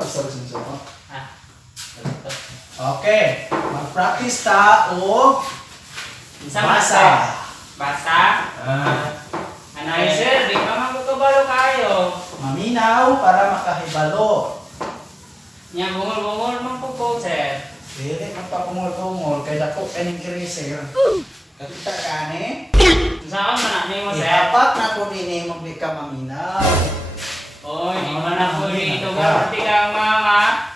magsalusin mo. Ah. Okay, mag-practice ta o basa. Basa. Ano yun, sir? Di pa magkakabalo kayo. Maminaw para makahibalo. Nya bungol-bungol man po, sir. Dili magpapungol-pungol kay dako kaning eraser. Kakita ka ni? Saan man na mo, sir? Dapat na ko nini mo di ka maminaw. Oy, di man ako dito. Berarti kang mga.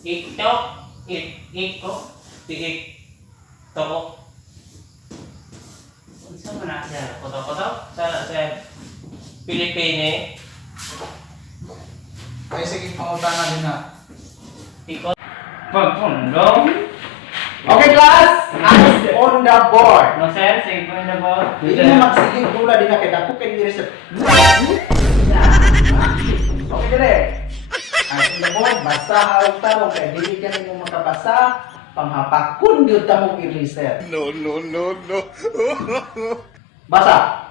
Ito. Saan man na, sir? Koto-koto? Sa Pilipine. Ay sige pangutana din na. Ikot. Pagpundong. Okay class, eyes on the board. No, sir? Sige po na ba? Dili mo magsigig tula din na kay dako kay eraser. Okay dire. Eyes on the board, basta hawag tarong kay dili ka nimo makabasa. Panghapakon gyud ta mo eraser. No. Basa.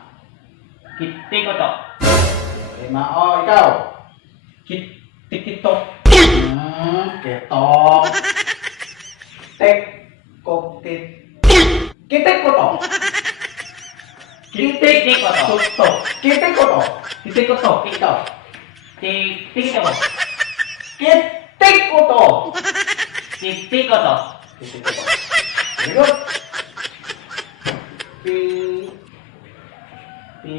Kiti ko to. Okay, mao ikaw. Tikitok. Ketok. Tek koktit. Kitik ko to. Kiti ko to. Tutok. Kitik ko to. Kiti ko to. Ikaw. Tiki ko. Kitik ko to. Kiti ko to. Kitik ko to. Very good. Pi pi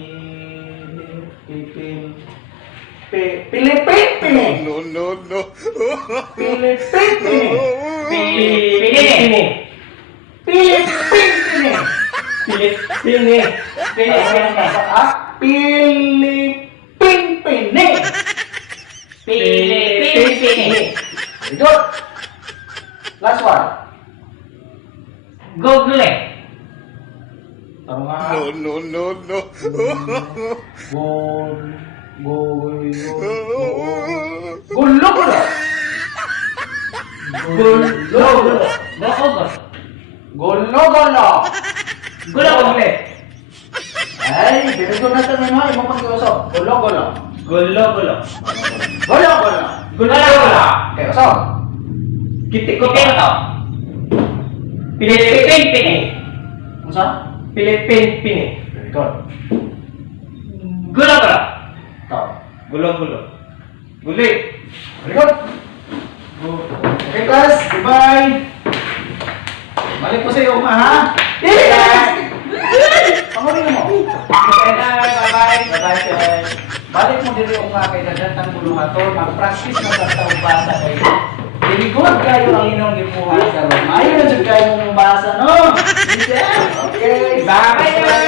pi pi pi Pilipin. No. Pilipin. Pilipine. Pilipin. Pilipine. Pilipin. Pilipine. Very good. Last one. Google. Tarong nga. No. Gulo. Gulo. Ay, binigyan na ito mo. Imo pang iusap. Gulo. Okay, usap. Kiti ko to. Pilipine. Unsa? Pilipine. Very good. Gulo. Ikaw. Gulo. Guli. Very good. Okay, class. Goodbye. Balik po sa iyo, ha? Pangunin mo. Bye-bye. Bye-bye, sir. Balik mo diri yung mga kay dadatang buluhaton. Mag-practice na sa taong basa kayo. Very good kayo ang inyong gipuha sa room. Ayaw na dyan kayo mong basa, no? Okay. Bye-bye.